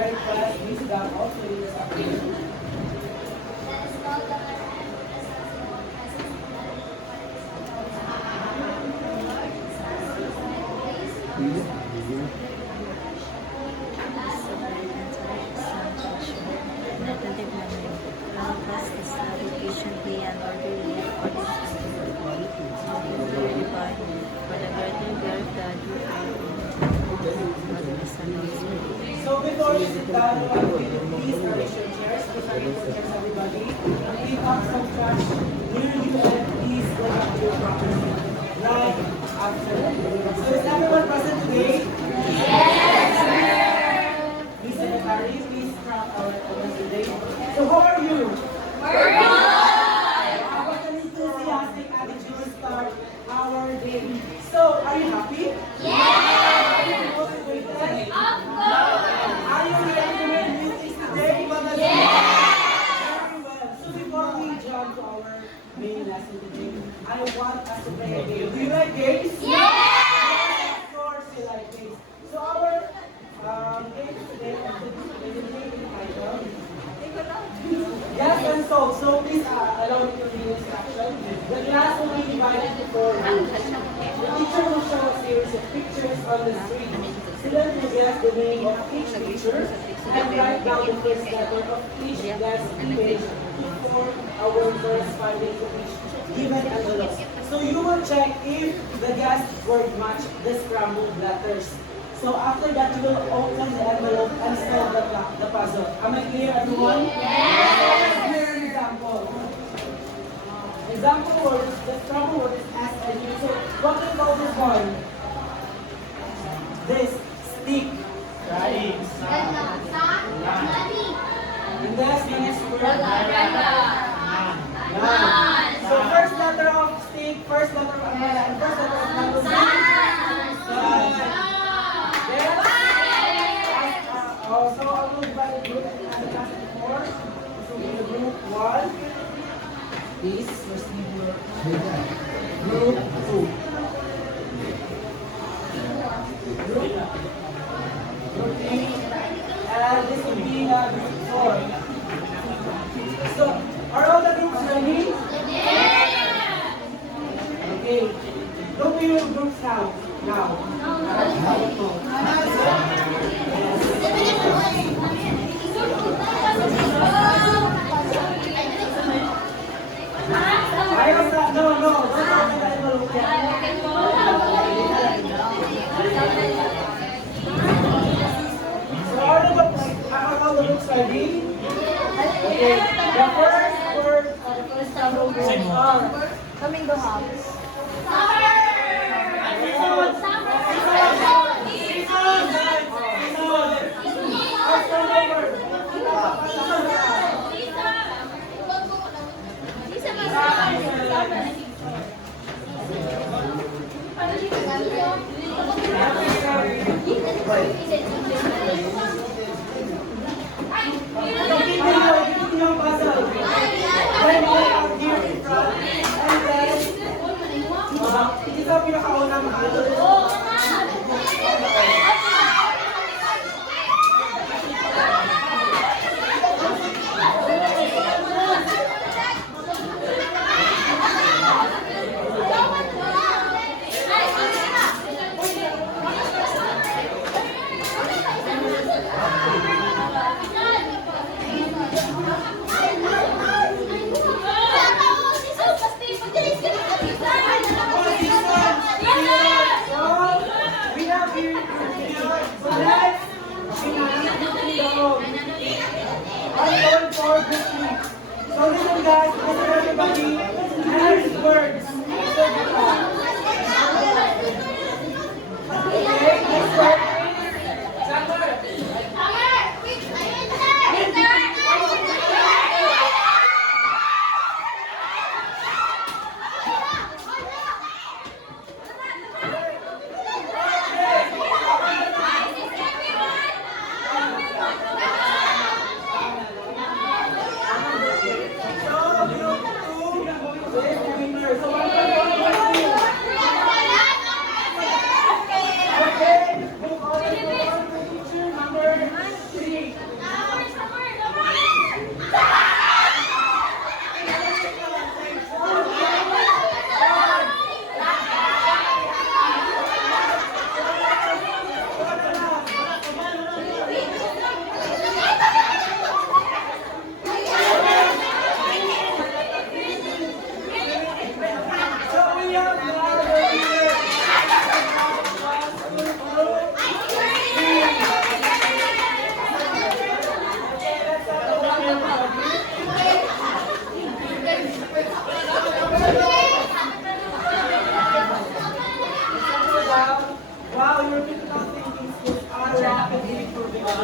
very fast. Miss Gab also in this afternoon. Patiently and orderly according to the divine for the greater good that you So before you sit down, please arrange your chairs. Please arrange your chairs, everybody. Pick up some trash near you and please go back to your proper seat. Right after. So is everyone present today? Yes, sir. Please, Secretary, please count our attendance today. So how are you? We're good. What an enthusiastic attitude to start our day. So, are you happy? Yes. Are you motivated? Of course. Are you ready to learn new things today? Yes. Very well. So before we jump to our main lesson today, I want us to play a game. Do you like games? Yes. Of course you like games. So our game today is the game entitled Yes and So please allow me to read the instruction. The class will be divided into 4 groups. The teacher will show a series of pictures on the screen. Students will guess the name of each picture and write down the first letter of each guessed page to form a word corresponding to each given envelope. So you will check if the guessed word match the scrambled letters. So after that, you will open the envelope and solve the puzzle. Am I clear, everyone? Yes! Here's an example. Example word, the scramble word is S and U. So what do you call this one? This, stick. Right. And that's the next word? None. So first letter of stick, first letter of umbrella, and first letter of mango. Sun. So I will divide the group and the class into 4. So in the group 1, this was group 2. Group 3, and this will be group 4. So are all the groups ready? Yeah. Okay. Look at your groups now. Ready? Okay. The first word or the first sound words are Flamingo house. Ito ang pinakaunang mahalo. So listen guys, listen everybody, and these words. Okay, next word. So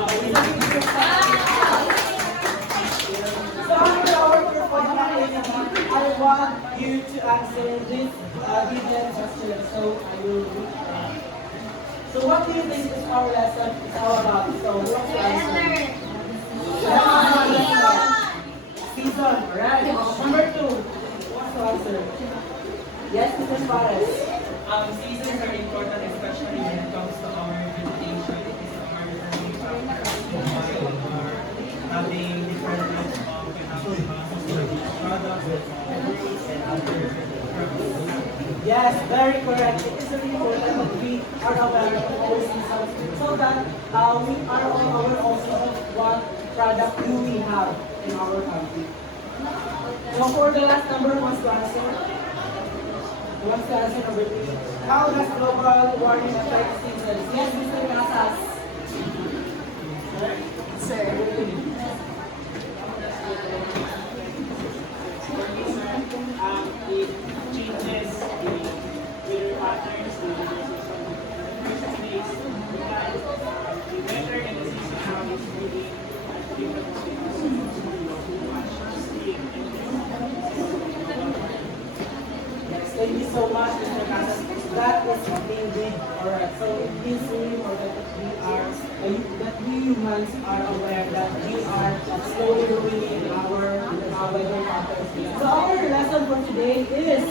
So after our performance activity, I want you to answer this given question. So I will read. So what do you think is our lesson is all about? So what's the answer? Season, right? Number 2, what's the answer? Yes, Mr. Suarez. Seasons are important, especially when it comes to our vegetation. It is our determining factor for having different types of sustainable products, fruits, and other products. Yes, very correct. It is very important that we are aware of all seasons so that we are all aware also of what product do we have in our country. So for the last number, what's the answer? What's the answer number 3? How does global warming affect seasons? Yes, Mr. Casas. Sir. It changes the weather patterns, the days, the weather and the season how it's moving at different Yes, thank you so much, Mr. Casas. That is indeed correct. So it is really important that we humans are aware that we are slowly ruining our weather patterns. So our lesson for today is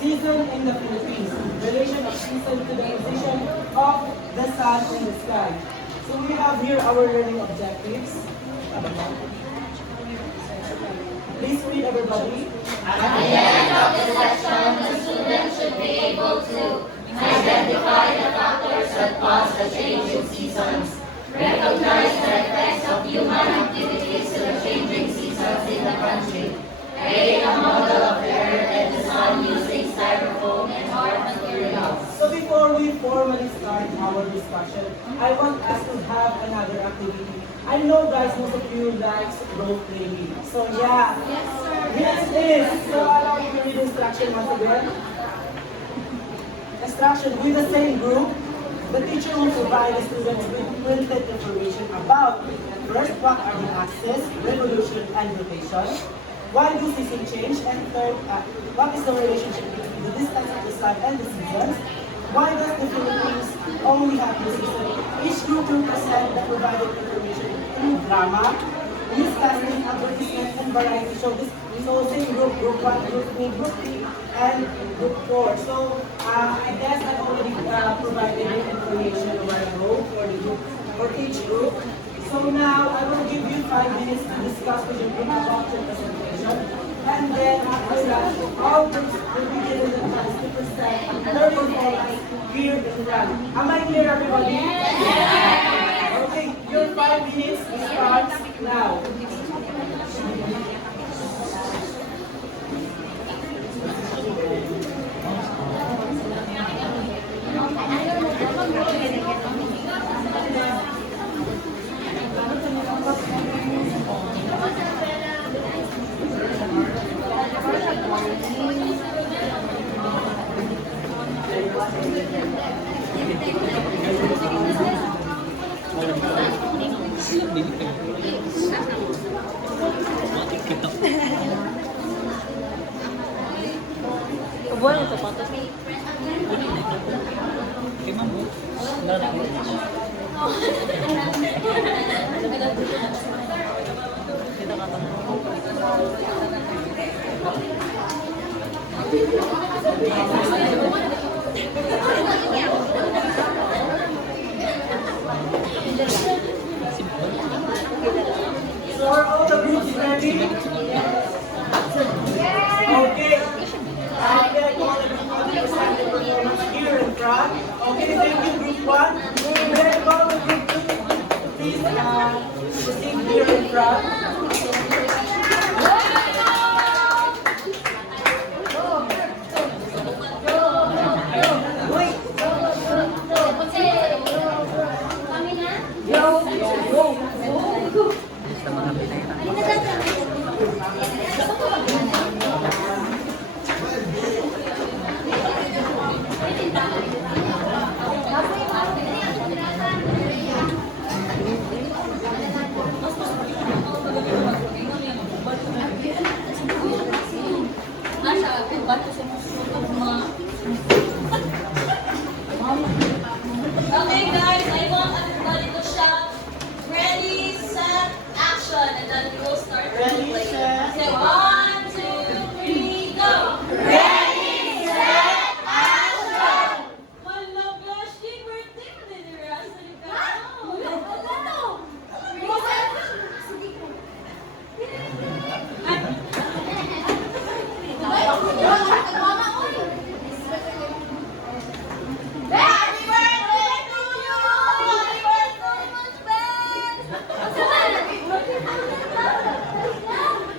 season in the Philippines, relation of season to the position of the sun in the sky. So we have here our learning objectives. Please read everybody. At the end of the session, the students should be able to identify the factors that cause the change in seasons, recognize the effects of human activities to the changing seasons in the country, create a model of the earth and the sun using styrofoam and hard materials. So before we formally start our discussion, I want us to have another activity. I know guys, most of you likes role playing. So yeah. Yes, sir. Yes, it is. So allow me to read instruction once again. Instruction with the same group. The teacher will provide the students with printed information about first, what are the axis, revolution, and rotation? Why do seasons change? And third, what is the relationship between the distance of the sun and the seasons? Why does the Philippines only have two seasons? Each group will present the provided information in drama, newscasting, advertisement, and variety show. So same group 1, group 2, group 3, and group 4. So I guess I've already provided you information a while ago for the group, for each group. So now I will give you 5 minutes to discuss with your group about your presentation. And then after that, all groups will be given the chance to present their performance here in front. Am I clear, everybody? Yes! Okay, your 5 minutes starts now. Buwan ito pa ito. Kita ka So are all the groups ready? Okay. I call everyone to present their performance here in front. Okay, thank you, group 1. May I call the group 2? Please proceed here in front.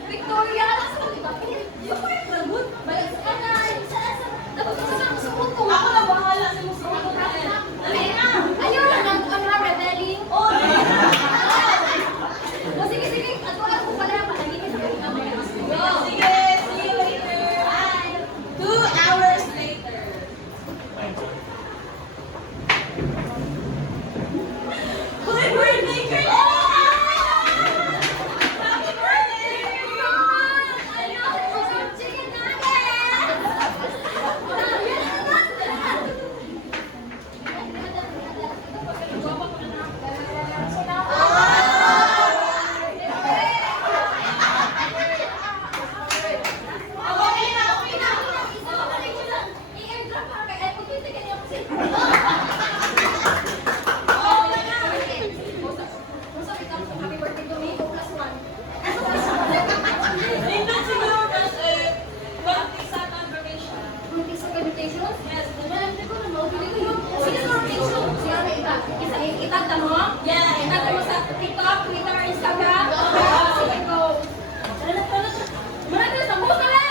Victoria, nasa ka ba? Yung part na good, balik sa kanan. Dapat ka sa sumunod. Ako na bahala sa sumunod. Dali na. Ayaw na ng rebelling. Oh, sige, sige. At wala ko pala makalinis sa kanya. Sige, see you later. Bye. 2 hours later. Happy birthday, Kurt! Happy birthday! Ayun! Chicken Okay na, okay na. I-airdrop ka kay Epo. Titignan niyo kasi. Happy birthday to me, 2 plus 1. Hindi siguro kasi sa confirmation. Kunti sa invitation? Yes. Alam ko na mabili ko yun. Sige sa rotation. Sige na iba. Itagda mo? Yeah. Itagda mo sa TikTok, Twitter, Instagram. Sige, go. Marami sa busa lang!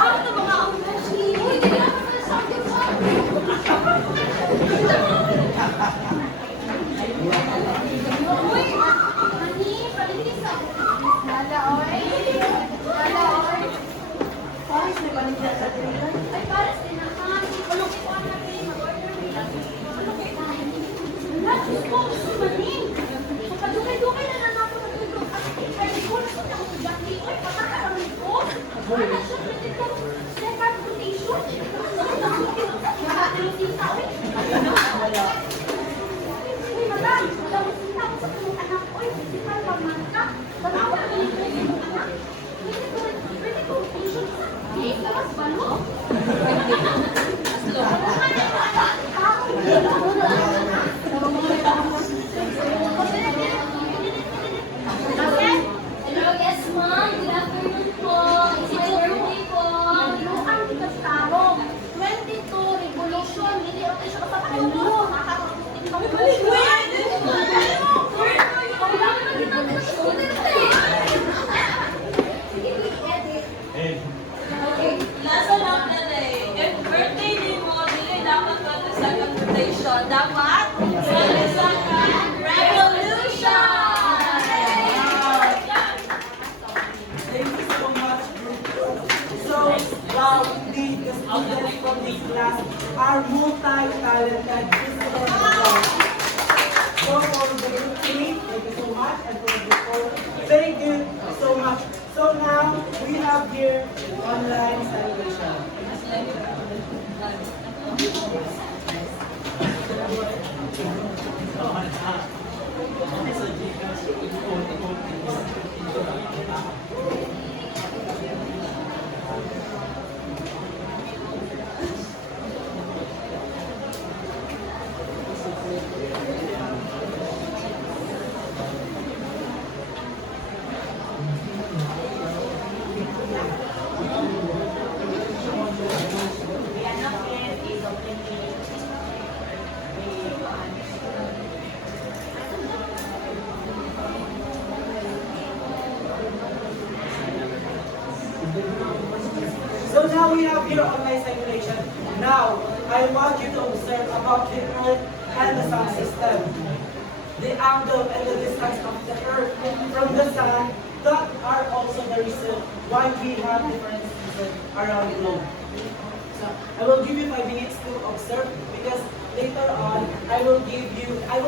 Ano na mga ang beshi? Uy, hindi na ako sa subject sa Uy, honey, palitis ako. Lala, oy. Lala, oy. Paris na palitis sa tinilay? Ay, paris din naman. Kulong ko natin. Mag-order mo lang. Ano kayo tayo? Wala, Diyos ko. Gusto manin. Dukay-dukay na lang ako natulog. Ay, ko na sa akong Jackie. Oy, patakaramit ko. Wala siya, pwede ko. Second rotation. Lahat ng tita, oy. Uy, madam. Madam, tita ako sa tulong anak ko. Oy, principal, pagmanta. Tanawa ko yung tulong anak. Pwede ko rotation sa game. Tapos balo. Hello, yes ma'am. Good afternoon po. It's my birthday po. Ang tikas taro. 22 revolution. Hindi ako siya kapatid mo. Nakakakutin kami. Nasa lang na if birthday din mo, dili dapat ka sa confrontation. Dapat sa revolution! Thank you so much. So, wow, indeed, the students from this class are multi-talented. So, for the group three, thank you so much. And for the group four, thank you so much. So now, we have here online celebration. So now we have here online simulation. Now, I want you to observe about the Earth and the Sun system. The angle and the distance of the Earth from the Sun, that are also the reason why we have different seasons around the globe. So, I will give you 5 minutes to observe because later on, I will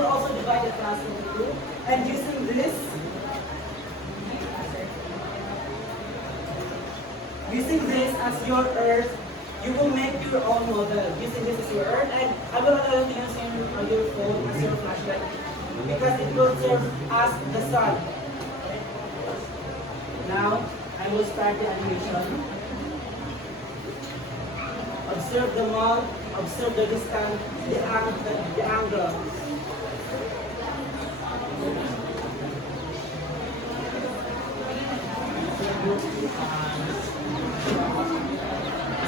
also divide the class into two. And using this as your Earth, you will make your own model. Using this as your Earth, and I will allow you to use your phone as your flashlight because it will serve as the sun. Now, I will start the animation. Observe the mall, observe the distance, the angle.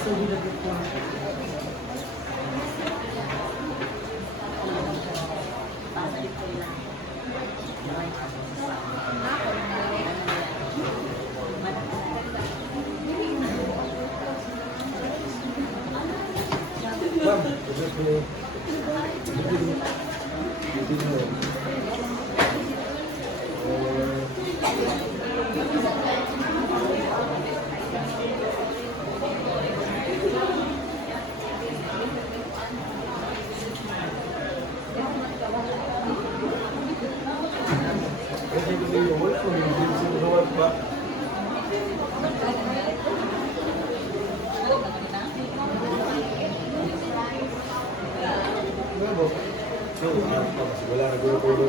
So we look at Wala na gulo gulo.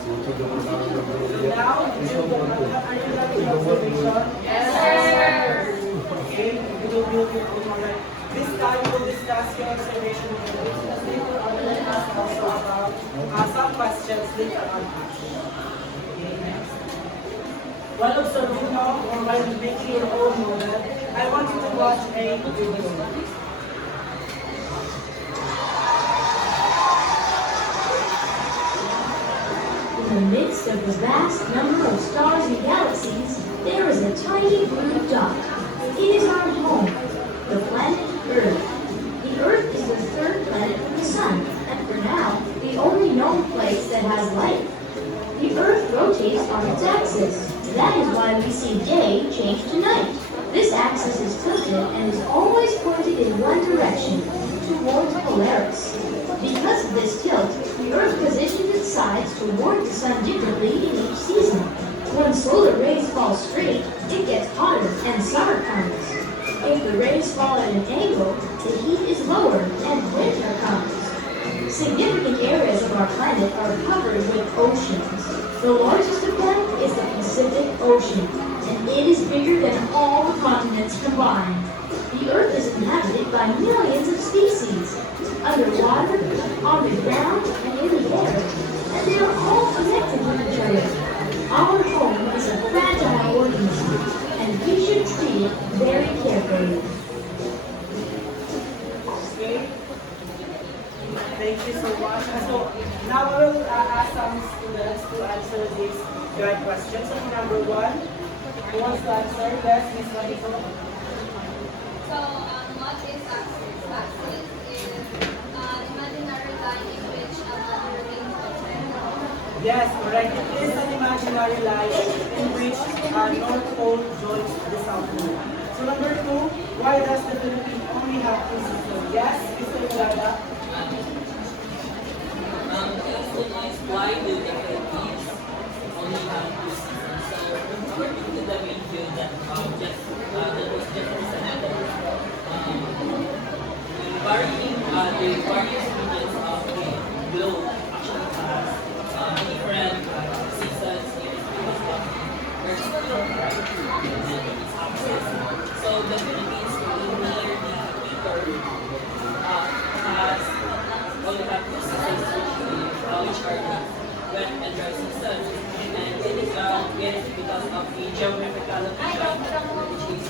So, ito naman sa akin ng gulo niya. Now, Ito ang gulo. are you ready for observation? Yes, sir. Okay, we will do it tomorrow. This time we'll discuss your observation because later on we'll ask also about some questions later on. Okay, next. While observing now or while making your own model, I want you to watch a video. In the midst of the vast number of stars and galaxies, there is a tiny blue dot. It is our home, the planet Earth. The Earth is the third planet from the Sun, and for now, the only known place that has life. The Earth rotates on its axis. That is why we see day change to night. This axis is tilted and is always pointed in one direction, towards Polaris. Because of this tilt, the Earth positions its sides toward the Sun differently in each season. When solar rays fall straight, it gets hotter and summer comes. If the rays fall at an angle, the heat is lower and winter comes. Significant areas of our planet are covered with oceans. The largest of them is the Pacific Ocean, and it is bigger than all the continents combined. The Earth is inhabited by millions of species, underwater, on the ground, and in the air, and they are all connected with each other. Our home is a fragile organism, and we should treat it very carefully. Okay? Thank you so much. So now I will ask some students to answer these guide questions. So number one, who wants to answer? Yes, Ms. Mariko. So, what is axis? Axis is imaginary line in which another remains present. Yes, correct. It is an imaginary line in which North Pole joins the South Pole. So number two, why does the Philippines only have two seasons? Yes, Mr. Yolanda. Why do the Philippines only have two seasons? So, according to the main view that that was just presented, the various regions of the globe actually has different seasons in its because of Earth's right and its axis. So, the Philippines near the equator has only have two seasons which are the wet and dry seasons. And it is because of the geographical location, which is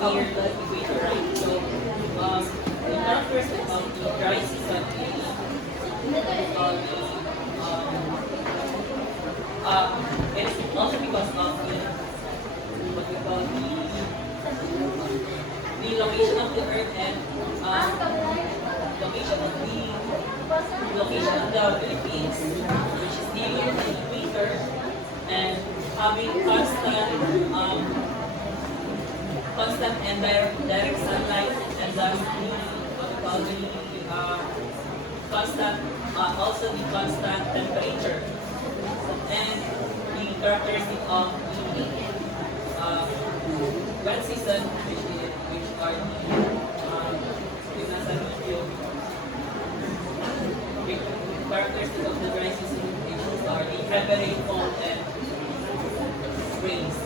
near the equator, right? So, the characteristic of the dry season is it is also because of what we call the location of the earth and location of the Philippines, which is near the equator, and having constant and direct sunlight, and thus what we call the constant, also the constant temperature, and the characteristic of the wet season, which are the characteristic of the dry season, which are the heavy rainfall and rains.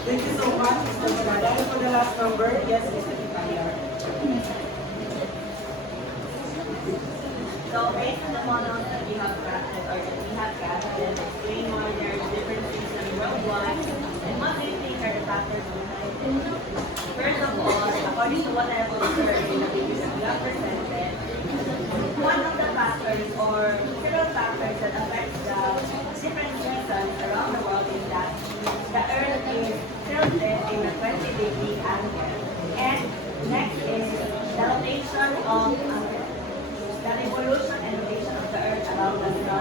Thank you so much, Mr. Yolanda. And for the last number, yes, Mr. Pitayar. So based on the models that we have crafted or that we have gathered, explain why there are different seasons worldwide and what do you think are the factors behind it? First of all, according to what I have observed in the videos that we have presented, one of the factors or several factors that affect the different seasons around the world is that the Earth is tilted in a 20-degree angle. And next is the rotation of the evolution and rotation of the Earth around the sun.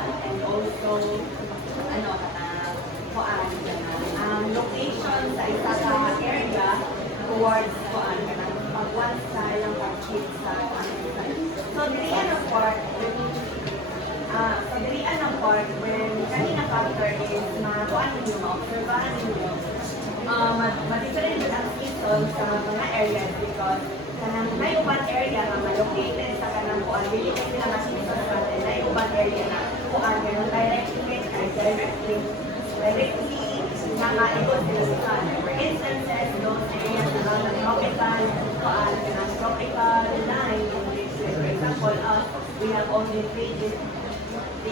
ano, kuan, location sa isa ka area towards kuan, pag-one sa ilang pag-chip sa kuan. So, dilian ang part, when kanina factor is kuan ninyo, ma-observahan ninyo, ma-different ang season sa mga areas because kanang may uban area na ma-located sa kanang kuan, dili kasi na season natin, may uban area na kuan, ganun directly na ma-ikot sila sa sun. For instances, those areas na mga tropical, kuan, kanang tropical line, for example, we have only three seasons, the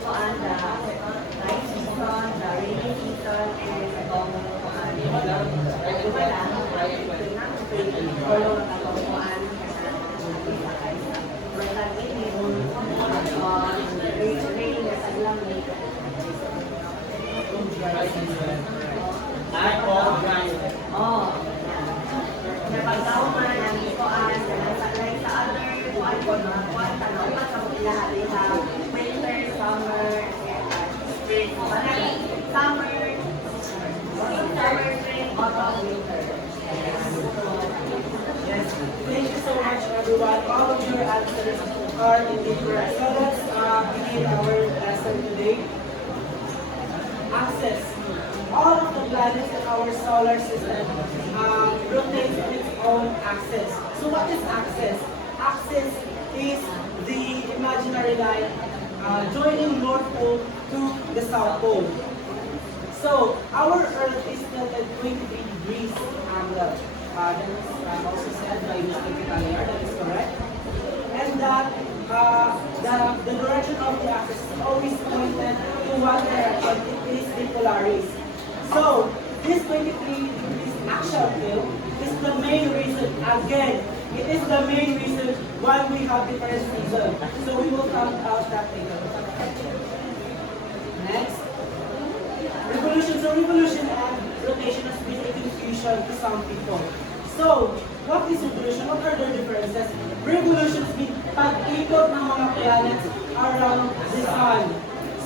kuan, the dry season, the rainy season, and itong kuan, napagkauman ang kuan, sa other kuan ko, mga kuan, tanong sa lahat, they have winter, summer, spring, summer, spring, autumn, winter. Yes, thank you so much everyone. All of your answers are indeed correct. So let's begin our lesson today. Axis. All of the planets in our solar system rotate on its own axis. So what is axis? Axis is the imaginary line joining North Pole to the South Pole. So our Earth is tilted 23 degrees angle. That is also said by Mr. Kitaliar, that is correct. And that the direction of the axis is always pointed to one direction. It is the Polaris. So this 23 degrees axial tilt is the main reason, again, it is the main reason why we have different seasons. So we will count out that later. Next. Revolution. So revolution and rotation has been a confusion to some people. So, what is revolution? What are the differences? Revolutions mean pag-ikot ng mga planets around the sun.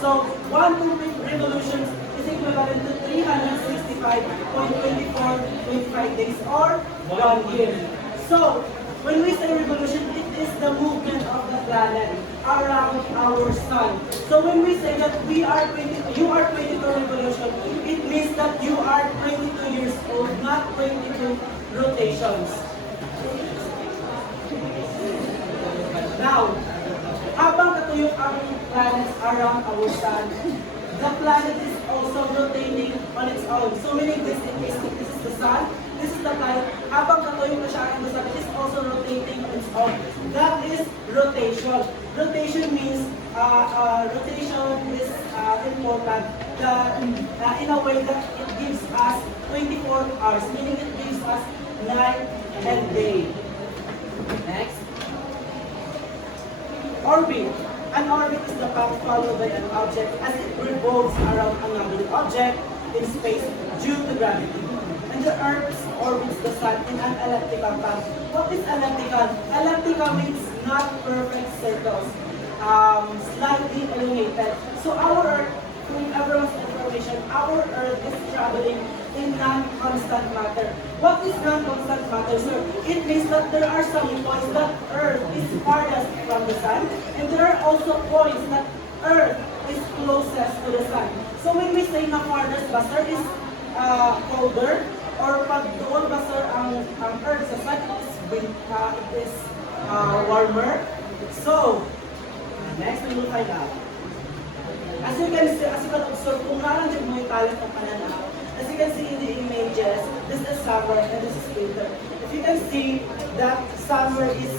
So, one complete revolution is equivalent to 365.2425 days or 1 year. So, when we say revolution, it is the movement of the planet around our sun. So when we say that you are 22 revolution, it means that you are 22 years old, not 22 rotations. Now, habang katuyok ang planets around our sun, the planet is also rotating on its own. So meaning this is the sun, this is the planet. Habang katuyok na siya around the sun, it is also rotating on its own. That is rotation. Rotation means rotation is important in a way that it gives us 24 hours, meaning it gives us night and day. Next. Orbit. An orbit is the path followed by an object as it revolves around another object in space due to gravity. And the Earth orbits the Sun in an elliptical path. What is elliptical? Elliptical means not perfect circles, slightly elongated. So our Earth, from everyone's information, our Earth is traveling in non-constant matter. What is non-constant matter, sir? It means that there are some points that Earth is farthest from the Sun, and there are also points that Earth is closest to the Sun. So when we say na farthest ba, sir, is colder, or pag doon ba, sir, ang Earth sa Sun, it is warmer. So, next we will find out. As you can observe, kung naranjig mo yung talent ng pananaw, as you can see in the images, this is summer and this is winter. If you can see that summer is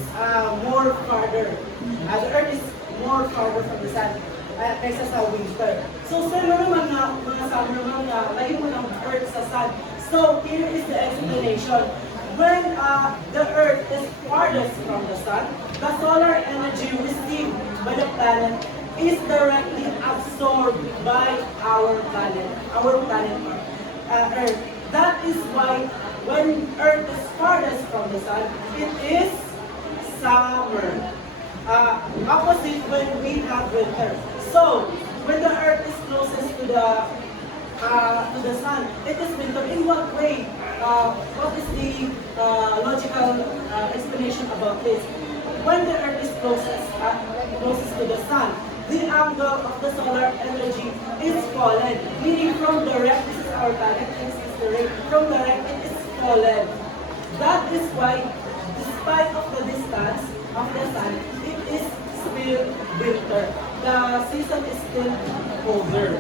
more farther, the Earth is more farther from the Sun kaysa sa winter. So, sir, naman mga summer mga layo mo ng Earth sa Sun. So, here is the explanation. When the Earth is farthest from the Sun, the solar energy received by the planet is directly absorbed by our planet Earth. That is why when Earth is farthest from the Sun, it is summer. opposite when we have winter. So, when the earth is closest to the sun, it is winter. In what way? What is the logical explanation about this? When the earth is closest to the sun, the angle of the solar energy is fallen. Meaning from direct, this is our planet, this is direct. From direct, it is fallen. That is why, despite of the distance of the sun, it is still winter. The season is still colder.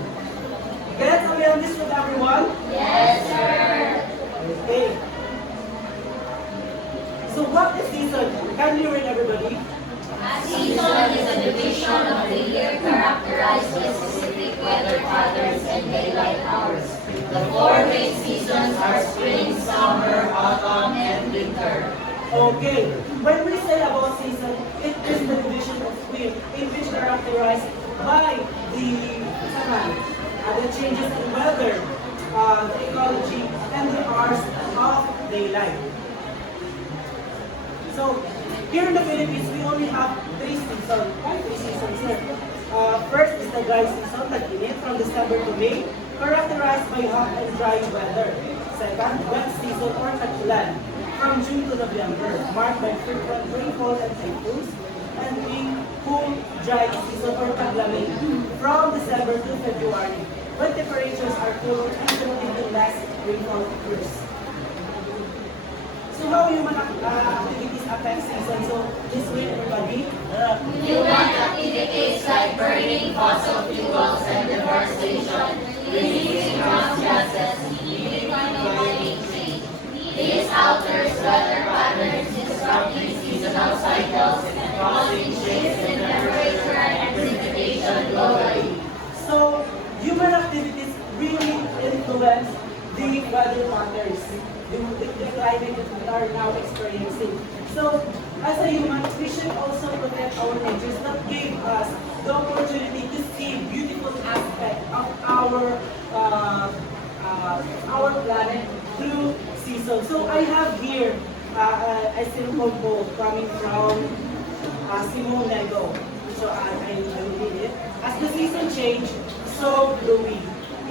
Get a on this with everyone? Yes, sir. Okay. So what is season? Can you read everybody? A season is a division of the year characterized by specific weather patterns and daylight hours. The four main seasons are spring, summer, autumn, and winter. Okay. When we say about season, it is the division of year in which characterized by the changes in weather, the ecology, and the hours of daylight. So, here in the Philippines, we only have 3 seasons. Why 3 seasons here? First is the dry season, tag-init, from December to May, characterized by hot and dry weather. Second, wet season or tag-ulan, from June to November, marked by frequent rainfall and typhoons. And the cool, dry season or taglamig, from December to February, when temperatures are cooler and relatively less rainfall occurs. So how human activities affect season? So this way, everybody. Human activities like burning fossil fuels and deforestation, releasing greenhouse gases, leading to climate change. This alters weather patterns, disrupting seasonal cycles, and causing shifts in temperature and precipitation globally. So human activities really influence the weather patterns, the climate that we are now experiencing. So as a human, we should also protect our nature. That gave us the opportunity to see beautiful aspect of our planet through seasons. So I have here a simple quote coming from Simone Nego. So I will read it. As the season change, so do we.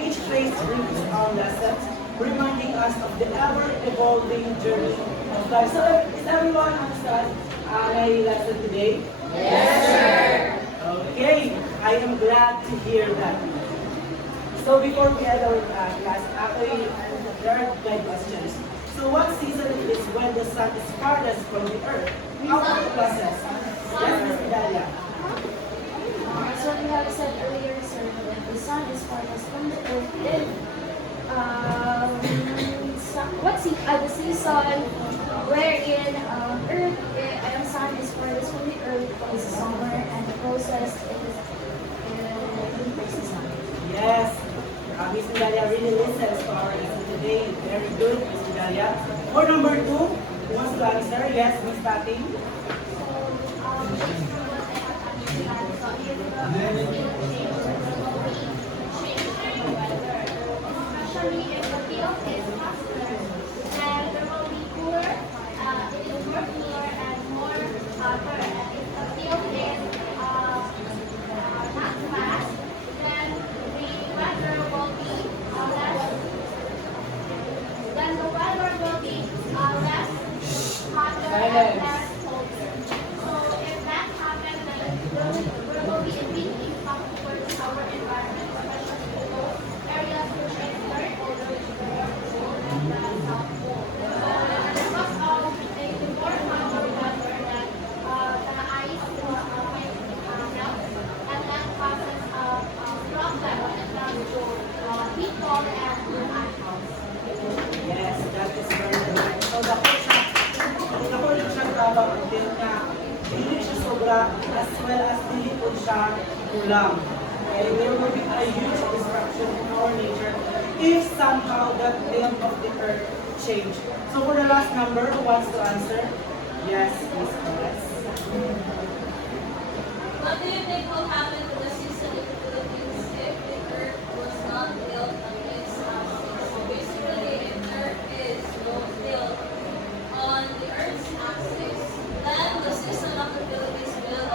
Each phase brings its own lessons, reminding us of the ever-evolving journey of life. So is everyone understand my lesson today? Yes, sir. Okay, I am glad to hear that. So before we end our class, actually, there are 5 questions. So what season it is when the sun is farthest from the earth? Our classes. Yes, Ms. Idalia. So we have said earlier, sir, that the sun is farthest from the earth if the season wherein sun is farthest from the earth is summer and the closest is winter season. Yes, Miss Idalia really listens to our lesson today. Very good, Miss Idalia. For number 2, who wants to answer? Yes, Miss Patty. Especially if the field is faster, then there will be cooler, it is more cooler and more hotter. And if the field is not fast, then the weather will be less hotter and less colder. So if that happens, then there will be a big impact towards our environment, especially in those areas which is very colder, which is the North Pole and the South Pole. So because of the more hotter weather, that the ice will melt, and that causes a problem when it comes to people and animals. Yes, that is very good. So dako siya trabaho until na hindi siya sobra as well as hindi po siya kulang. Okay, there will be a huge disruption in our nature if somehow that limb of the earth change. So for the last number, who wants to answer? Yes, Miss Perez. What do you think will happen to the season in the Philippines if the earth was not built on its axis? So basically, if earth is built on the earth's axis, then the season of the Philippines will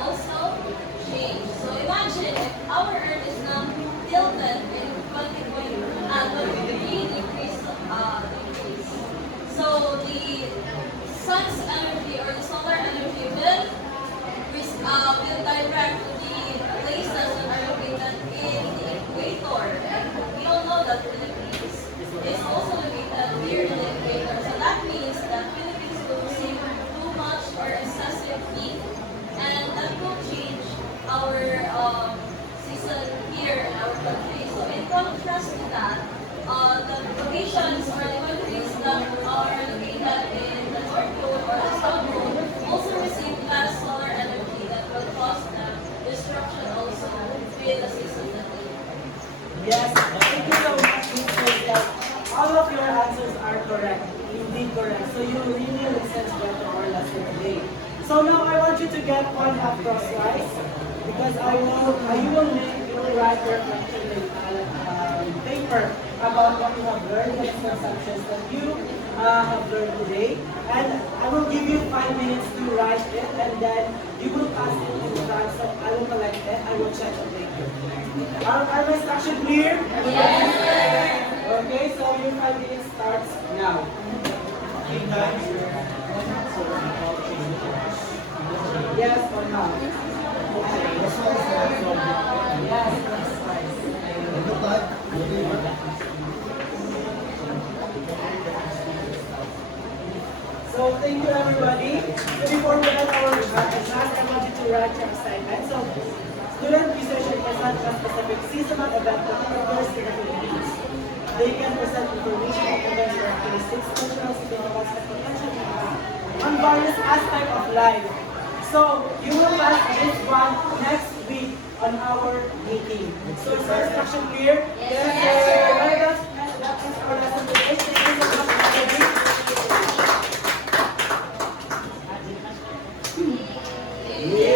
locations or the countries that are located in the North Pole or the South Pole also receive less solar energy that will cause them destruction also with the season that they live. Yes, thank you so much, Miss Rachel. All of your answers are correct, indeed correct. So you really listened well to our lesson today. So now I want you to get one half crosswise because you will write your reflection paper about what you have learned, the misconceptions that you have learned today. And I will give you 5 minutes to write it and then you will pass it in front. So I will collect it, I will check it later. Are my instructions clear? Yes. Okay, so your 5 minutes starts now. Yes or no? Yes, so thank you everybody. So before we end our class, I want you to write your assignment. So student musician is not a specific seasonal event that occurs in the Philippines. They can present information on events, characteristics, cultural significance, and potential impact on various aspects of life. So you will pass this one next week on our meeting. So is our instruction clear? Yes. Well, that is our lesson today. Thank you so much, everybody. Yeah.